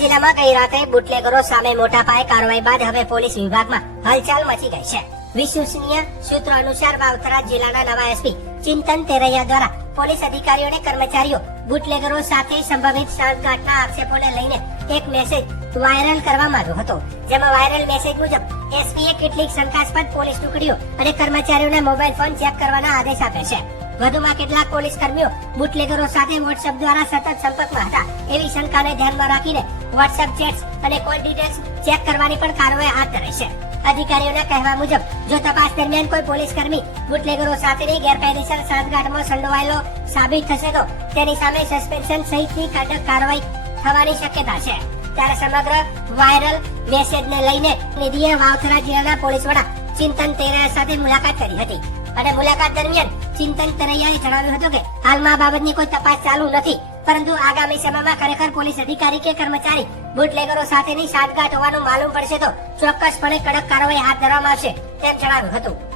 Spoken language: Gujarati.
જિલ્લામાં ગઈ રાતે બુટલેગરો સામે મોટા પાયે કાર્યવાહી બાદ હવે પોલીસ વિભાગમાં હલચલ મચી ગઈ છે. વિશ્વસનીય સૂત્રો અનુસાર વાવથરા જિલ્લાના નવા એસપી ચિંતન તેરૈયા દ્વારા પોલીસ અધિકારીઓ અને કર્મચારીઓ બુટલેગરો સાથે સંભવિત સાંઠગાંઠના આક્ષેપોને લઈને એક મેસેજ વાયરલ કરવામાં આવ્યો હતો. જેમાં વાયરલ મેસેજ મુજબ એસપીએ કેટલીક શંકાસ્પદ પોલીસ ટુકડીઓ અને કર્મચારીઓના મોબાઈલ ફોન ચેક કરવાના આદેશ આપ્યા છે. વધુમાં કેટલાક પોલીસ કર્મીઓ બુટલેગરો સાથે વોટ્સએપ દ્વારા સતત સંપર્કમાં હતા. એવી શંકાને ધ્યાનમાં રાખીને વોટ્સએપ ચેટ્સ અને કોલ ડિટેલ્સ ચેક કરવાની પણ કાર્યવાહી હાથ ધરી છે. અધિકારીઓના કહેવા મુજબ, જો તપાસ દરમિયાન કોઈ પોલીસ કર્મી બુટલેગરો સાથેની ગેરકાયદેસર સાંઠગાંઠમાં સંડોવાયેલો સાબિત થશે તો તેની સામે સસ્પેન્શન સહિતની કડક કાર્યવાહી થવાની શક્યતા છે. ત્યારે સમગ્ર વાયરલ મેસેજને લઈને નિધિએ વાવથરા જિલ્લાના પોલીસ વડા ચિંતન તેરા સાથે મુલાકાત કરી હતી. અને મુલાકાત દરમિયાન ચિંતન તરૈયાએ જણાવ્યું હતું કે હાલમાં આ બાબતની કોઈ તપાસ ચાલુ નથી, પરંતુ આગામી સમયમાં ખરેખર પોલીસ અધિકારી કે કર્મચારી બુટલેગરો સાથેની સાતગાંઠ હોવાનું માલુમ પડશે તો ચોક્કસપણે કડક કાર્યવાહી હાથ ધરવામાં આવશે, તેમ જણાવ્યું હતું.